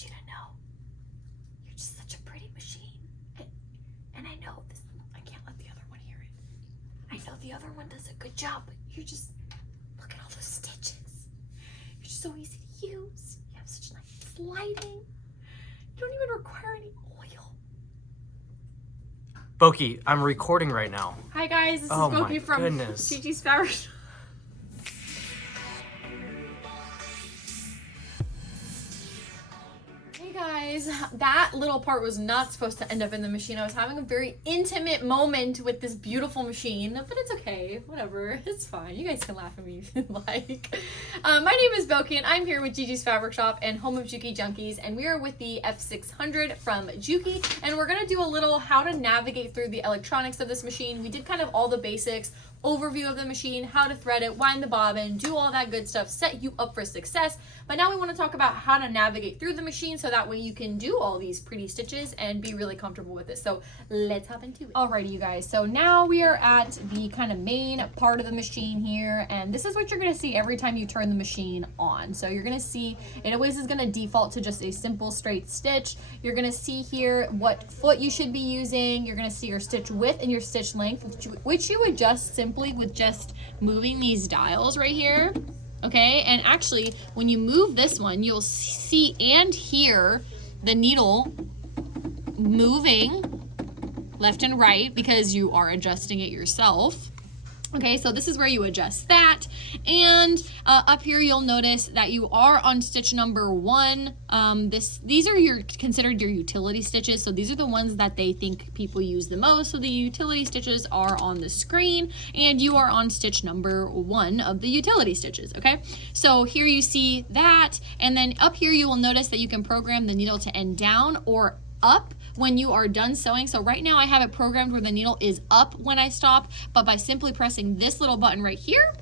want you to know, you're just such a pretty machine. And I know this, I can't let the other one hear it. I know the other one does a good job, but you're just, look at all those stitches. You're just so easy to use. You have such nice lighting. You don't even require any oil. Boki, I'm recording right now. Hi guys, this is Boki from Juki's Fabric Shop. Hey guys, that little part was not supposed to end up in the machine. I was having a very intimate moment with this beautiful machine, but it's okay, whatever, it's fine. You guys can laugh at me if you like. My name is Boki and I'm here with Gigi's Fabric Shop and home of Juki Junkies, and we are with the F600 from Juki, and we're gonna do a little how to navigate through the electronics of this machine. We did kind of all the basics, overview of the machine, how to thread it, wind the bobbin, do all that good stuff, set you up for success. But now we want to talk about how to navigate through the machine so that way you can do all these pretty stitches and be really comfortable with it. So let's hop into it. Alrighty, you guys. So now we are at the kind of main part of the machine here, and this is what you're going to see every time you turn the machine on. So you're going to see it always is going to default to just a simple straight stitch. You're going to see here what foot you should be using. You're going to see your stitch width and your stitch length, which you adjust simply with just moving these dials right here. Okay, and actually when you move this one, you'll see and hear the needle moving left and right because you are adjusting it yourself. Okay, so this is where you adjust that, and up here you'll notice that you are on stitch number 1. These are considered your utility stitches, so these are the ones that they think people use the most. So the utility stitches are on the screen, and you are on stitch number 1 of the utility stitches. Okay, so here you see that, and then up here you will notice that you can program the needle to end down or up when you are done sewing. So right now I have it programmed where the needle is up when I stop, but by simply pressing this little button right here,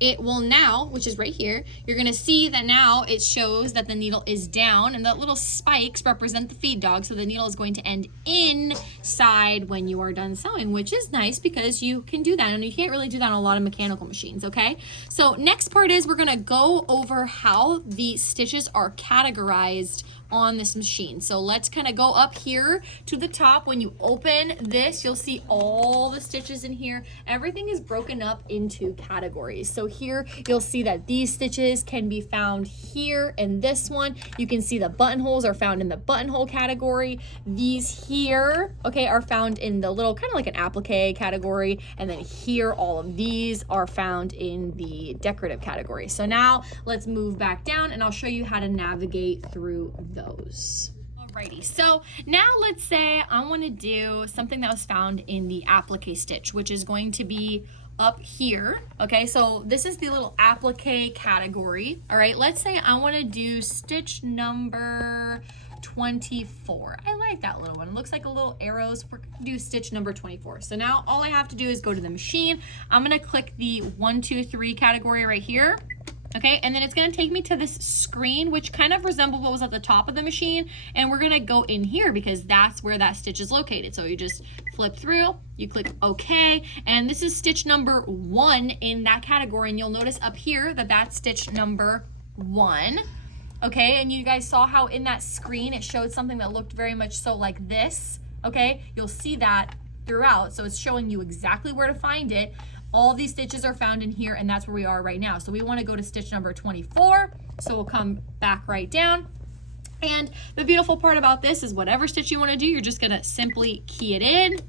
it will now, which is right here, you're gonna see that now it shows that the needle is down, and the little spikes represent the feed dog, so the needle is going to end inside when you are done sewing, which is nice because you can do that, and you can't really do that on a lot of mechanical machines. Okay, so next part is we're gonna go over how the stitches are categorized on this machine. So let's kind of go up here to the top. When you open this, you'll see all the stitches in here. Everything is broken up into categories. So here you'll see that these stitches can be found here in this one. You can see the buttonholes are found in the buttonhole category. These here, okay, are found in the little kind of like an applique category, and then here all of these are found in the decorative category. So now let's move back down and I'll show you how to navigate through those. Alrighty, so now let's say I want to do something that was found in the applique stitch, which is going to be up here. Okay, so this is the little applique category. All right, let's say I want to do stitch number 24. I like that little one. It looks like a little arrows. We're gonna do stitch number 24. So now all I have to do is go to the machine. I'm gonna click the 1, 2, 3 category right here. Okay, and then it's gonna take me to this screen, which kind of resembles what was at the top of the machine, and we're gonna go in here because that's where that stitch is located. So you just flip through, you click OK, and this is stitch number 1 in that category, and you'll notice up here that that's stitch number 1. Okay, and you guys saw how in that screen it showed something that looked very much so like this. Okay, you'll see that throughout, so it's showing you exactly where to find it. All these stitches are found in here, and that's where we are right now. So we want to go to stitch number 24. So we'll come back right down. And the beautiful part about this is whatever stitch you want to do, you're just going to simply key it in,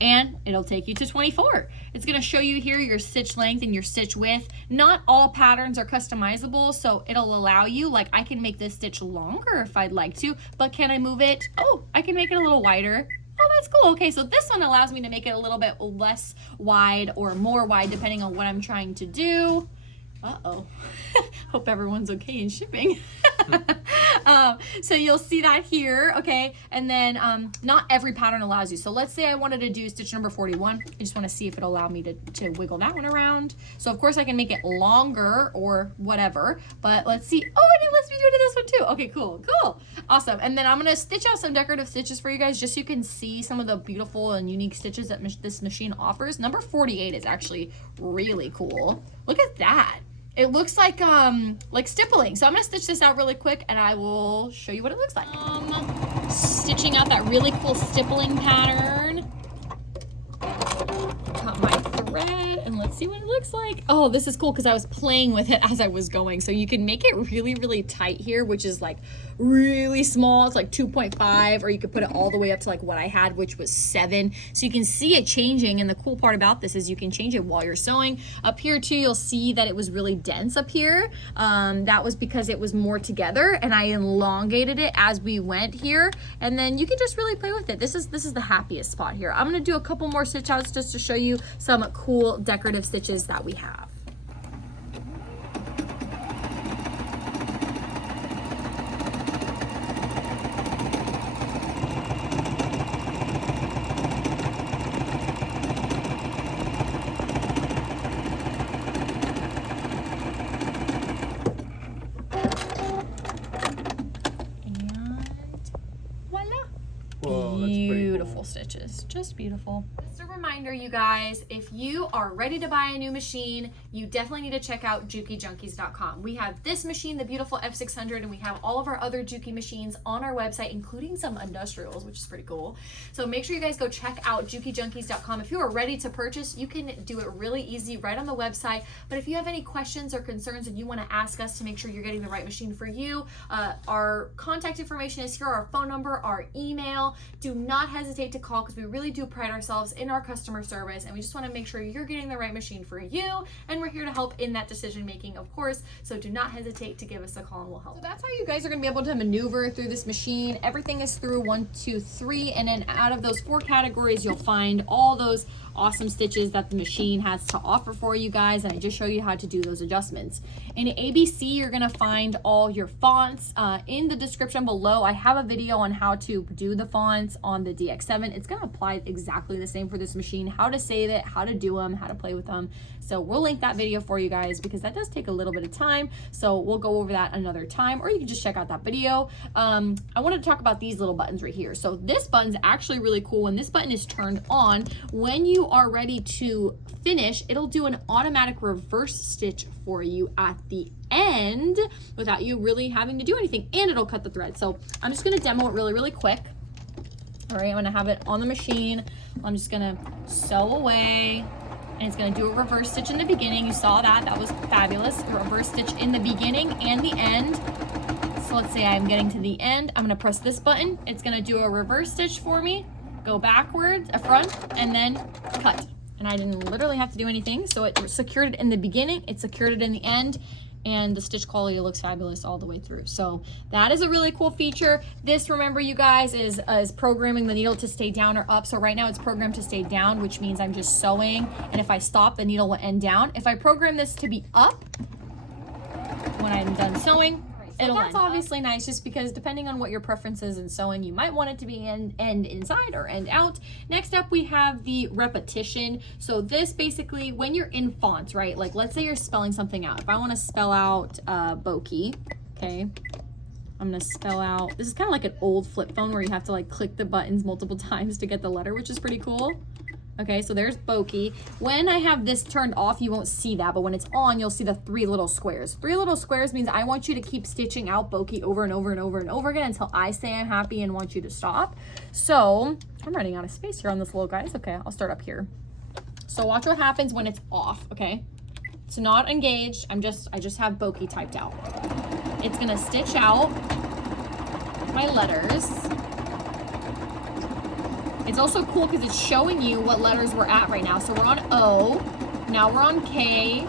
and it'll take you to 24. It's going to show you here your stitch length and your stitch width. Not all patterns are customizable, so it'll allow you, like I can make this stitch longer if I'd like to, but can I move it? Oh, I can make it a little wider. Oh, that's cool. Okay, so this one allows me to make it a little bit less wide or more wide depending on what I'm trying to do. Uh-oh. Hope everyone's okay in shipping. So you'll see that here, okay? And then not every pattern allows you. So let's say I wanted to do stitch number 41. I just want to see if it'll allow me to wiggle that one around. So of course I can make it longer or whatever, but let's see. Oh, and it lets me do it to this one too. Okay, cool, cool. Awesome. And then I'm going to stitch out some decorative stitches for you guys just so you can see some of the beautiful and unique stitches that this machine offers. Number 48 is actually really cool. Look at that. it looks like stippling. So I'm gonna stitch this out really quick and I will show you what it looks like. Stitching out that really cool stippling pattern. Cut my thread and let's see what it looks like. Oh, this is cool because I was playing with it as I was going. So you can make it really, really tight here, which is like really small. It's like 2.5, or you could put it all the way up to like what I had, which was 7. So you can see it changing. And the cool part about this is you can change it while you're sewing. Up here too, you'll see that it was really dense up here. That was because it was more together and I elongated it as we went here. And then you can just really play with it. This is the happiest spot here. I'm gonna do a couple more stitch outs just to show you some cool decorative stitches that we have. Beautiful stitches, just beautiful. Just a reminder, you guys, if you are ready to buy a new machine, you definitely need to check out JukiJunkies.com. We have this machine, the beautiful F600, and we have all of our other Juki machines on our website, including some industrials, which is pretty cool. So make sure you guys go check out JukiJunkies.com. If you are ready to purchase, you can do it really easy right on the website. But if you have any questions or concerns and you want to ask us to make sure you're getting the right machine for you, our contact information is here, our phone number, our email. Do not hesitate to call because we really do pride ourselves in our customer service and we just want to make sure you're getting the right machine for you, and we're here to help in that decision making, of course. So do not hesitate to give us a call and we'll help. So that's how you guys are going to be able to maneuver through this machine. Everything is through 1, 2, 3, and then out of those 4 categories you'll find all those awesome stitches that the machine has to offer for you guys, and I just show you how to do those adjustments. In ABC, you're gonna find all your fonts. In the description below, I have a video on how to do the fonts on the DX7. It's gonna apply exactly the same for this machine, how to save it, how to do them, how to play with them. So we'll link that video for you guys because that does take a little bit of time. So we'll go over that another time, or you can just check out that video. I wanted to talk about these little buttons right here. So this button's actually really cool. When this button is turned on, when you are ready to finish, it'll do an automatic reverse stitch for you at the end without you really having to do anything, and it'll cut the thread. So I'm just gonna demo it really, really quick. All right, I'm gonna have it on the machine. I'm just gonna sew away, and it's gonna do a reverse stitch in the beginning. You saw that, that was fabulous. A reverse stitch in the beginning and the end. So let's say I'm getting to the end. I'm gonna press this button. It's gonna do a reverse stitch for me, go backwards, a front, and then cut. And I didn't literally have to do anything. So it secured it in the beginning, it secured it in the end, and the stitch quality looks fabulous all the way through. So that is a really cool feature. This, remember you guys, is programming the needle to stay down or up. So right now it's programmed to stay down, which means I'm just sewing, and if I stop, the needle will end down. If I program this to be up when I'm done sewing, so that's obviously nice, just because depending on what your preference is in sewing, you might want it to be end inside or end out. Next up, we have the repetition. So this basically, when you're in fonts, right? Like let's say you're spelling something out. If I want to spell out Boki, okay, I'm gonna spell out, this is kind of like an old flip phone where you have to like click the buttons multiple times to get the letter, which is pretty cool. Okay, so there's Boki. When I have this turned off, you won't see that, but when it's on, you'll see the 3 little squares. 3 little squares means I want you to keep stitching out Boki over and over and over and over again until I say I'm happy and want you to stop. So I'm running out of space here on this little guy. It's okay, I'll start up here. So watch what happens when it's off, okay? It's not engaged, I just have Boki typed out. It's gonna stitch out my letters. It's also cool because it's showing you what letters we're at right now. So we're on O, now we're on K,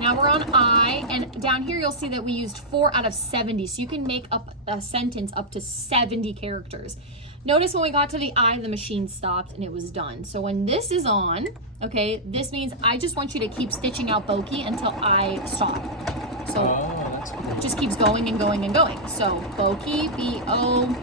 now we're on I, and down here you'll see that we used 4 out of 70. So you can make up a sentence up to 70 characters. Notice when we got to the I, the machine stopped and it was done. So when this is on, okay, this means I just want you to keep stitching out Boki until I stop. So that's cool. it just keeps going and going and going. So Boki, B-O-K,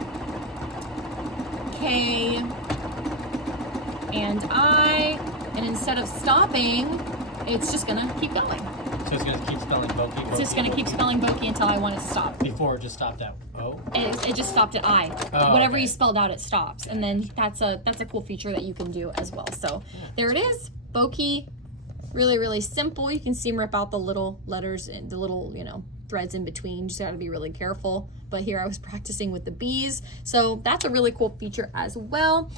and I, and instead of stopping, it's just gonna keep going. So it's gonna keep spelling Boki. It's just gonna keep spelling Boki until I want it to stop. Before it just stopped at O? It just stopped at I. Oh, whatever okay. you spelled out, it stops. And then that's a cool feature that you can do as well. So there it is, Boki Really, really simple. You can see them rip out the little letters and the little, you know, threads in between. Just gotta be really careful. But here I was practicing with the bees. So that's a really cool feature as well.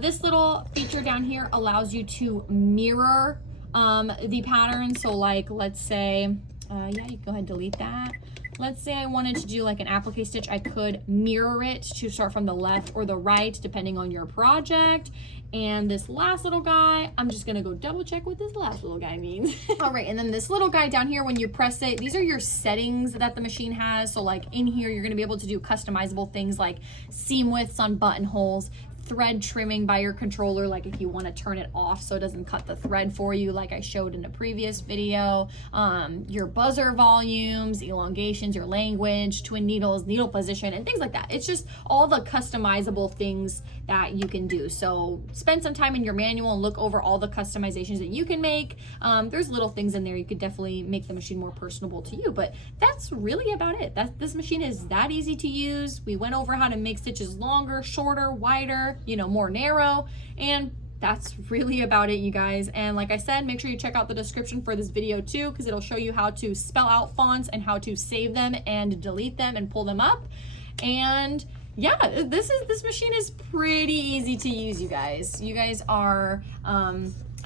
This little feature down here allows you to mirror the pattern. So like, let's say, yeah, you can go ahead and delete that. Let's say I wanted to do like an applique stitch, I could mirror it to start from the left or the right, depending on your project. And this last little guy, I'm just gonna go double check what this last little guy means. All right, and then this little guy down here, when you press it, these are your settings that the machine has. So like in here, you're gonna be able to do customizable things like seam widths on buttonholes, thread trimming by your controller, like if you want to turn it off so it doesn't cut the thread for you like I showed in a previous video, your buzzer volumes, elongations, your language, twin needles, needle position, and things like that. It's just all the customizable things that you can do. So spend some time in your manual and look over all the customizations that you can make. There's little things in there you could definitely make the machine more personable to you, but that's really about it. This machine is that easy to use. We went over how to make stitches longer, shorter, wider, you know, more narrow, and that's really about it, you guys. And like I said, make sure you check out the description for this video too, because it'll show you how to spell out fonts and how to save them and delete them and pull them up. And yeah, this machine is pretty easy to use, you guys. You guys are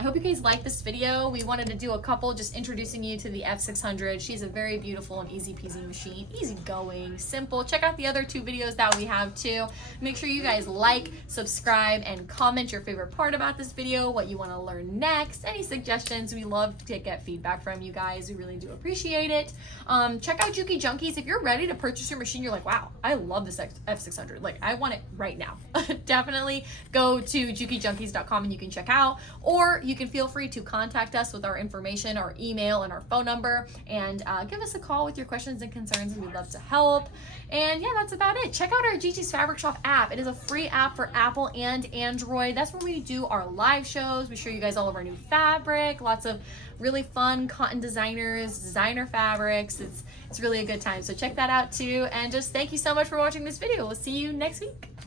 I hope you guys like this video. We wanted to do a couple just introducing you to the F600. She's a very beautiful and easy peasy machine. Easy going, simple. Check out the other 2 videos that we have too. Make sure you guys like, subscribe, and comment your favorite part about this video, what you want to learn next, any suggestions. We love to get feedback from you guys. We really do appreciate it. Check out Juki Junkies. If you're ready to purchase your machine, you're like, wow, I love this F600. Like, I want it right now. Definitely go to jukijunkies.com and you can check out, or you can feel free to contact us with our information, our email, and our phone number, and give us a call with your questions and concerns, and we'd love to help. And yeah, that's about it. Check out our GT's Fabric Shop app. It is a free app for Apple and Android. That's where we do our live shows. We show you guys all of our new fabric, lots of really fun cotton designers, designer fabrics. It's really a good time. So check that out too. And just thank you so much for watching this video. We'll see you next week.